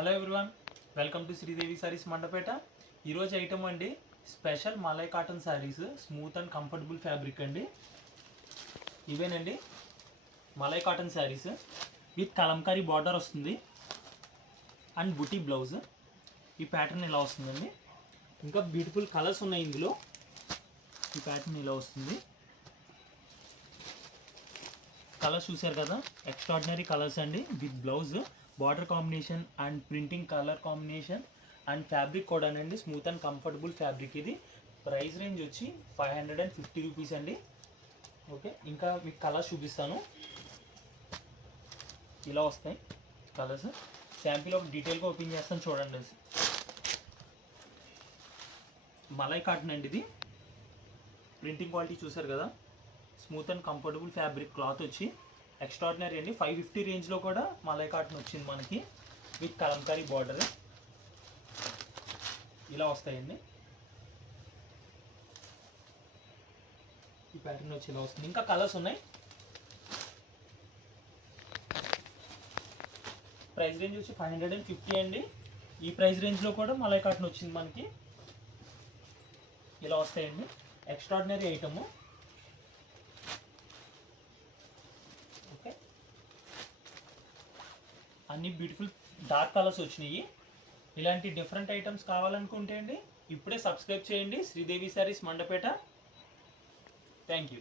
Hello everyone, welcome to Sridevi Sarees Mandapeta. ఈరోజు item అండి special malai cotton sarees, smooth and comfortable fabric అండి. ఇవేనండి malai cotton sarees with kalamkari border వస్తుంది అండ్ బుటీ బ్లౌజ్. ఈ ప్యాటర్న్ ఇలా వస్తుందండి. ఇంకా బ్యూటిఫుల్ కలర్స్ ఉన్నాయి ఇందులో. ఈ ప్యాటర్న్ ఇలా వస్తుంది. కలర్స్ చూసారు కదా, ఎక్స్ట్రాడినరీ కలర్స్ అండి. With blouse, border combination and printing colour combination and fabric కూడా అండి స్మూత్ అండ్ కంఫర్టబుల్ ఫ్యాబ్రిక్. ఇది ప్రైస్ రేంజ్ వచ్చి 550 రూపీస్ అండి. ఓకే, ఇంకా మీకు కలర్స్ చూపిస్తాను. ఇలా వస్తాయి కలర్స్. శాంపిల్ ఒక డీటెయిల్గా ఓపెన్ చేస్తాను చూడండి. మలై కాటన్ అండి ఇది. ప్రింటింగ్ క్వాలిటీ చూసారు కదా, smooth and comfortable fabric. Cloth వచ్చి ఎక్స్ట్రాడినరీ అండి. 550 రేంజ్లో కూడా మలై కాటన్ వచ్చింది మనకి విత్ కలంకారీ బార్డర్. ఇలా వస్తాయండి. ఈ ప్యాటర్న్ వచ్చి ఇలా వస్తుంది. ఇంకా కలర్స్ ఉన్నాయి. ప్రైస్ రేంజ్ వచ్చి 550 అండి. ఈ ప్రైస్ రేంజ్లో కూడా మలై కాటన్ వచ్చింది మనకి. ఇలా వస్తాయండి. Extraordinary item. ఓకే, అన్ని బ్యూటిఫుల్ డార్క్ కలర్స్ వచ్చినాయి. ఇలాంటి డిఫరెంట్ ఐటమ్స్ కావాలనుకుంటే అండి ఇప్పుడే సబ్స్క్రైబ్ చేయండి శ్రీదేవి సారీస్ మండపేట. Thank you.